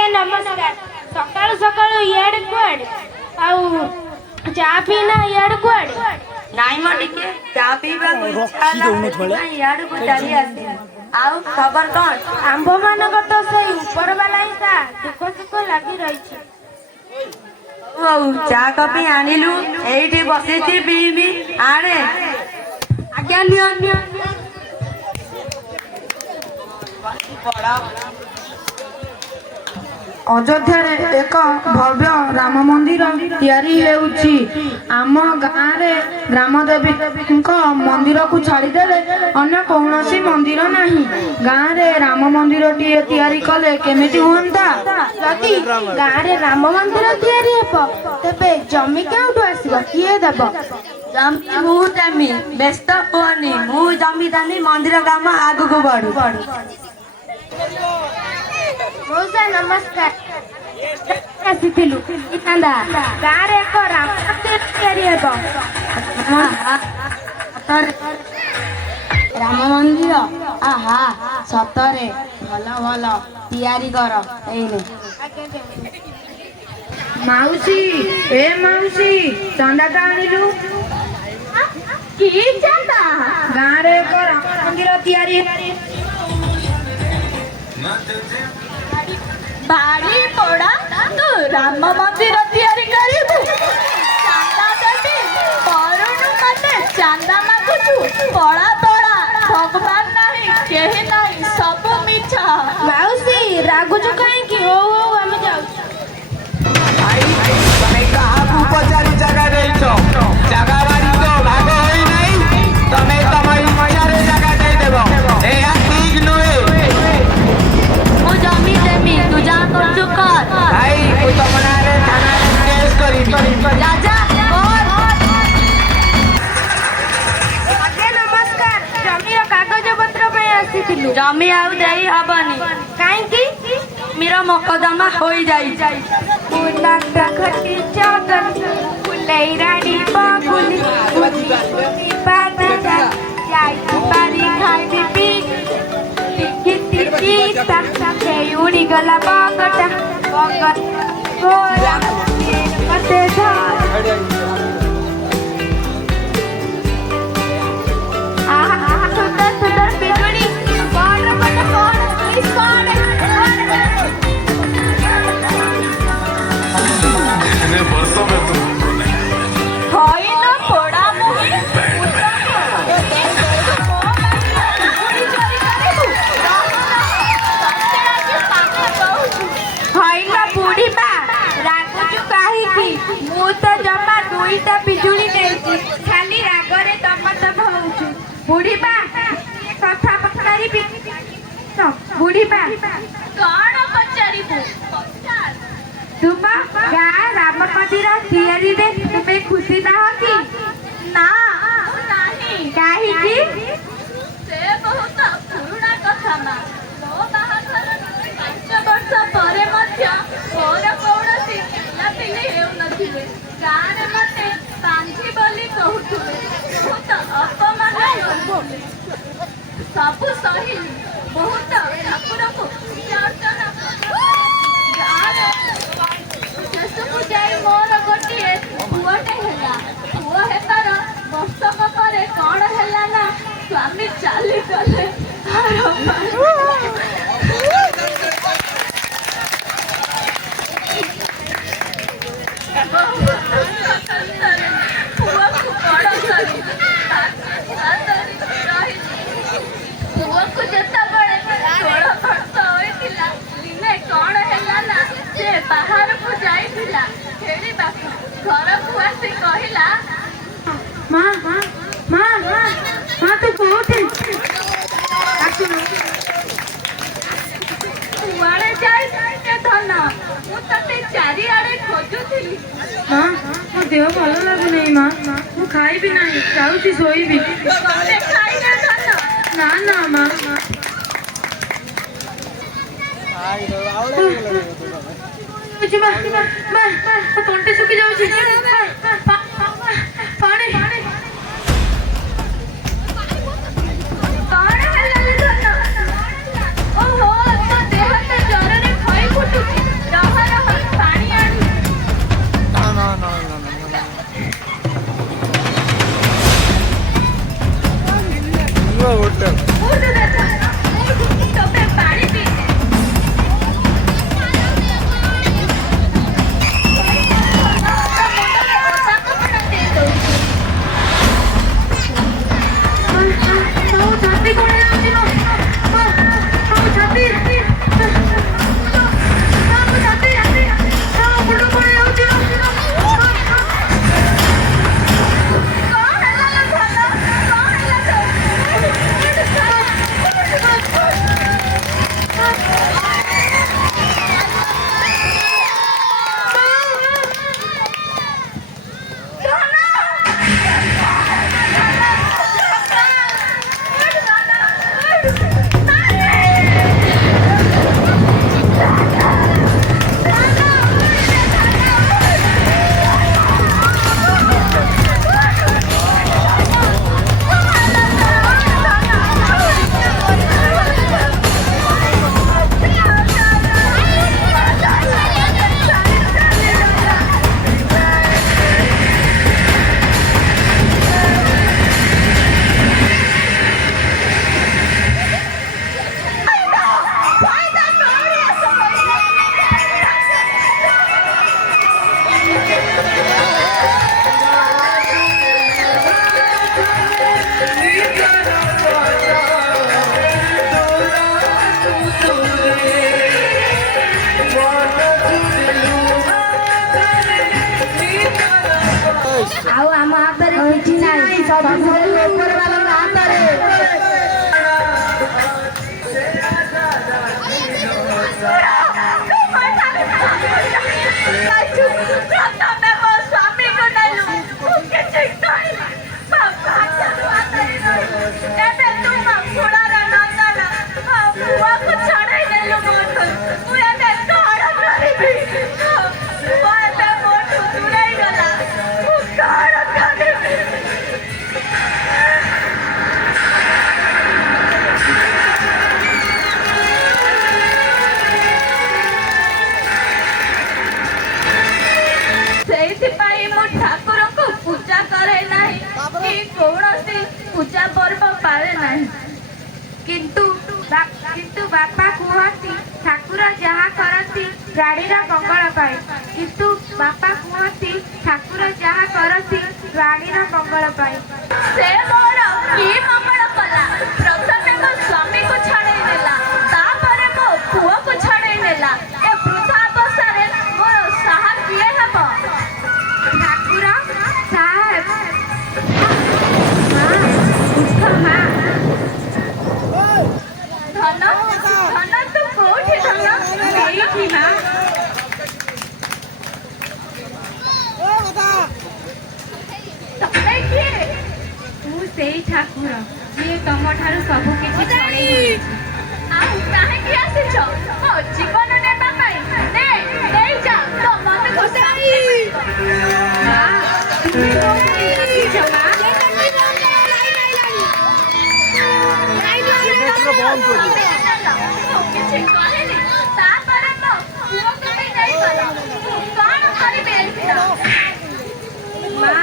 आज्ञा नमस्कार सकाळू सकाळू इयाडे कुआडे आउ चा पीना इयाडे कुआडे नाई म टिके चा पीबा को इच्छा होला इयाडे को चली आसी आउ खबर कोन आंब मानक तो से ऊपर वाला ही सा दुख सुख लागी रहिछि ओ चा कपी आनिलु एठी बसिछि पीबी आणे आज्ञा लियो अयोध्या एक भव्य राम मंदिर तैयारी हेउछि आम गाँव रे ग्रामदेवी मंदिर को छाड़ीदेले अन्य कौनसी मंदिर नहीं गाँव रे राम मंदिर टी तैयारी कले केमिति हुंता जदि गाँ रे राम मंदिर तैयारी हेबो तेबे जमी केउठु आसीबो किए देबो जमी मु देमी व्यस्त होनी मु जमी देमी मंदिर काम आगु को बढ़ू मौसा नमस्कार आसीथिलु इतांदा गाँ रे एक राम मंदिर तैयारी हेबो राम मंदिर आहा सतरे भल भल तैयारी कर एने माउसी ए माउसी चंदा तो आनिलु की चंदा गाँव रे एक राम मंदिर तैयारी भारी पड़ा तू राम मंदिर तैयारी करिबु चांदा देबी करुणु मते चांदा मागुछु पड़ा पड़ा भगवान नहीं केही नहीं सब मिछा माउसी रागुचु काहे की ओ हम जाऊ તમે કાહાકુ પચારી જગા દેઈછો જગા વાળી તો ભાગ હોઈ નહીં તમે તમારી ઈચ્છારે જગા દેઈ દેબો ଏହା ଠିକ ନୁହେଁ मु जमी देमी तू जा करछु कर ଭାଇ ମୁଁ ତମ ନାଁରେ ଥାନାରେ କେସ୍ କରିବି राजा आज्ञा नमस्कार जमीर कागज पत्र पे आसीथिलु जमी आउ देई हबनी काहे की मेरा मकदमा होई जाई फूला खटी चौदन फुलई रानी बाबुली फुली बाना जाई पारी खाई पी टिकी टिकी ता उड़ी गला बागटा बागट गोला मते जा आहा सुंदर सुंदर बिजली कौन मत कौन इस कौन इतने वर्षों में तुम होई न पड़ा मुही हईला बुढ़ी बा रागुचु काहे की मु तो जमा दुईटा बिजुली देछि खाली रागरे तम तम होउछु बुढ़ी बा ये कथा पछारी भी तो बुढ़ी बा कौन पचारिबु पचार तुम गा राम मंदिर तैयारी दे तुम्हें खुशी ना होती ना नहीं काहे की से बहुत पुराना कथा ना मो बाहाघर 5 वर्ष परे मध्य मोर कौनसी पिलापिली हेउनथिले गाँव मते बांधी बोली कहूथुले बहुत अपमान हेउथुले सबु सहिली बहुत ठाकुर को पूजा अर्चना गाँव शेषकु जाई मोर गोटे पुअटे हेला पुअ हेबार वर्षक परे कौन हेला ना स्वामी चाली गले पुअକୁ ବଡ଼ କରି ପୁଅକୁ ଯେତେବେଳେ 16 ବର୍ଷ ହୋଇଥିଲା ଦିନେ କଣ ହେଲା ନା ସେ ବାହାରକୁ ଯାଇଥିଲା ଖେଳିବାକୁ ଘରକୁ ଆସି କହିଲା माँ माँ माँ माँ माँ तू कोठे କୁଆଡ଼େ ଯାଇଥାନ୍ତେ ଧନ ମୁଁ ତତେ ଚାରିଆଡ଼େ ଖୋଜୁଥିଲି माँ मो देह भल लगुनि माँ मु खाइबी नहीं जाऊँगी शोइबी ଗଲେ ଖାଇଲେ ଧନ ना ना माँ माँ माँ तंटे सुखी जाऊँगी पानी କଣ ହେଲା ଧନ ଓହୋ ତୋ ଦେହ ତ ଜ୍ୱରରେ ଖଇ ଫୁଟୁଛି ଆଉ ଆମ ହାତରେ କିଛି ନାହିଁ, ସବୁ ଉପର ବାଲାଙ୍କ ହାତରେ। ପ୍ରଥମେ ମୋ ସ୍ୱାମୀକୁ ନେଲୁ, ମୁଁ କିଛି କହିଲି, ବାପା ଏବେ ତୁ ମୋ କୁଳାର ନନ୍ଦନ, ମୋ ପୁଅକୁ ଛଡ଼େଇ ନେଲୁ ମୋଠୁ। ମୁଁ ଏବେ କଣ କରିବି? ପୁଅ ଏବେ ମୋଠୁ ଦୂରେଇ ଗଲା, ମୁଁ କଣ କରିବି? ସେଇଥିପାଇଁ ମୁଁ ଠାକୁରଙ୍କୁ ପୂଜା କରେ ନାହିଁ କି କୌଣସି ପୂଜା ପର୍ବ ପାଳେ ନାହିଁ। କିନ୍ତୁ ବାପା କୁହନ୍ତି ଠାକୁର ଯାହା କରନ୍ତି ପ୍ରାଣୀର ମଙ୍ଗଳ ପାଇଁ। କିନ୍ତୁ ବାପା କୁହନ୍ତି ଠାକୁର ଯାହା କରନ୍ତି ପ୍ରାଣୀର ମଙ୍ଗଳ ପାଇଁ। ସେ ମୋର କି ମଙ୍ଗଳ କଲା? ପ୍ରଥମେ ମୋ ସ୍ୱାମୀକୁ ଛଡ଼େଇ ନେଲା, ତାପରେ ମୋ ପୁଅକୁ ଛଡ଼େଇ ନେଲା। ଏ ବୃଦ୍ଧାବସ୍ଥାରେ ମୋର ସାହା କିଏ ହେବ? ଠାକୁର ସାହେବ ମା ଧନ ଧନ ତୁ କୋଉଠି? ଧନ ସେଇଠି ମା। ତମେ କିଏ? ମୁଁ ସେଇ ଠାକୁର ଯିଏ ତମଠାରୁ ସବୁ କିଛି ଛଡ଼େଇ ନେଇଛି। ଆଉ କାହିଁକି ଆସିଛ? ମୋ ଜୀବନ ନେବା ପାଇଁ? ନେଇଯା, ତୋ ମନକୁ ଶାନ୍ତି ମିଳିବ। ମା ତୁମେ କୋଉଠି ଆସିଛ ମା? ମୁଁ କିଛି କରିନି, ତାପରେ ମୋ ପୁଅକୁ ବି ନେଇଗଲ। ମୁଁ କଣ କରିବି ଏଥିର? ମା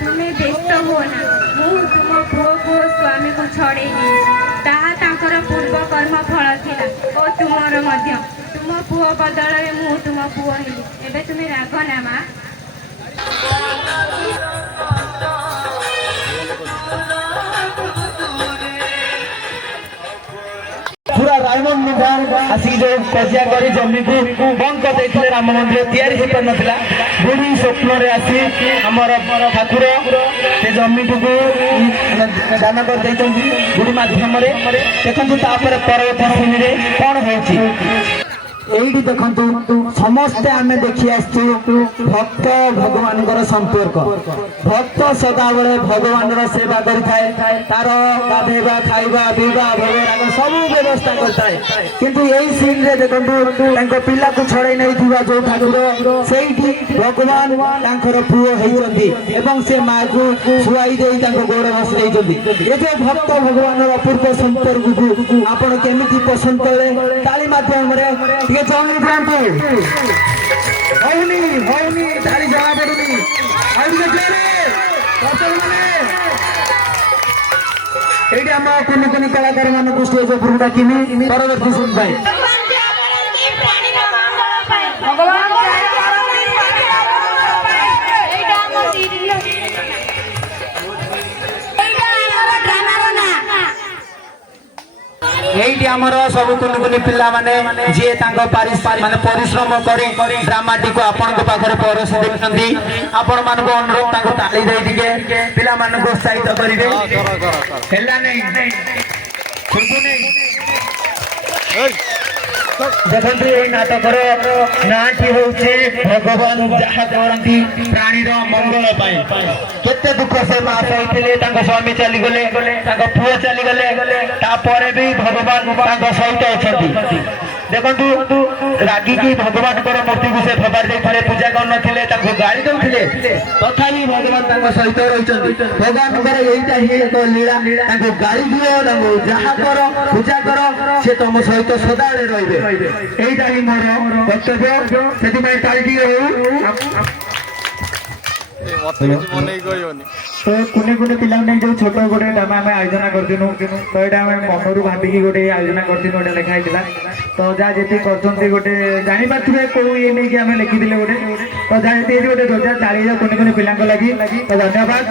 ତୁମେ ବ୍ୟସ୍ତ ହୁଅ ନା, ମୁଁ ତୁମ ପୁଅକୁ ଓ ସ୍ୱାମୀକୁ ଛଡ଼େଇ ନେଇଛି। ତାହା ତାଙ୍କର ପୂର୍ବ କର୍ମ ଫଳ ଥିଲା ଓ ତୁମର ମଧ୍ୟ। ତୁମ ପୁଅ ବଦଳରେ ମୁଁ ତୁମ ପୁଅ ହେଲି। ଏବେ ତୁମେ ରାଗ ନା ମା। पूरा रायमन मुंडा आसिक जो कजिया करी जमी को बंद कर देथिले राम मंदिर तैयारी हे पर नथिला। बुढ़ी स्वप्न रे आसी हमर ठाकुर से जमी को दान कर देछंती बुढ़ी माध्यम रे। देखंतु तापर परवर्ती सीन रे कोन होछि एइडी देखंतु समस्ते आमे देखि आस्तु भक्त भगवान संपर्क। भक्त सदाबले भगवान सेवा करिथाए, तार गाधेबा खाइबा पीबा भोग सब व्यवस्था करताए। किंतु एई सीन रे देखंतु तांको पिला को छड़े नै थिबा जो ठाकुर सेइठी भगवान तांकर पुओ हेइचंती एवं से मां को सुआई देई तांको गोड़ बस देइचंती। ए जो भक्त भगवान अपूर्व संपर्क को आपण केमिति पसंद कले ताली माध्यम रे जमी क्रांति हौनी हौनी ताली जमा पड़ुनी एठी हम कुनी कुनी कलाकार मान को स्टेज पर डाकिनी परवर्ती सुन पाए। एइटी हमर सब कुनी कुनी पिल्ला माने जे तांको माने परिश्रम करी ड्रामाटी को आपन को पाखरे परस देछंती। आपन मान को अनुरोध तांको ताली देई दिके पिल्ला मान को उत्साहित करिवे। हेला नै सुनबो नै देखंतु ए नाटक रो नाटी होचे भगवान जहा करंती प्राणी रो मंगल पाए। केते दुख से मा सहितले तांको स्वामी चली गले, तांको पुओ चली गले, तापरे भी भगवान तांको सहित अछंती। देखंतु रागी की भगवान को मूर्ति को से फबार देथले पूजा कर नथिले, तांको गाड़ी दउथिले, तथापि भगवान तांको सहित रहिचंती। भगवान को एइटा ही एक लीला, तांको गाड़ी दियो, तांको जहा करो पूजा करो, से तुम सहित सदाळे रहिबे। एइटा ही मोर कर्तव्य, सेति में ताली रहू। तो कुने कुने पिला जो छोट गोटे ड्रामा आम आयोजन करदिनु, तो ये मनरू भाविक गोटे आयोजन करदिनु, गोटे लिखाई तो जहाँ जी कर गोटे जानी पारे कौ ये नहीं आम लिखी गोटे, तो जहाँ जी गोटे 2040 कुने कुने पिला लगी। तो धन्यवाद।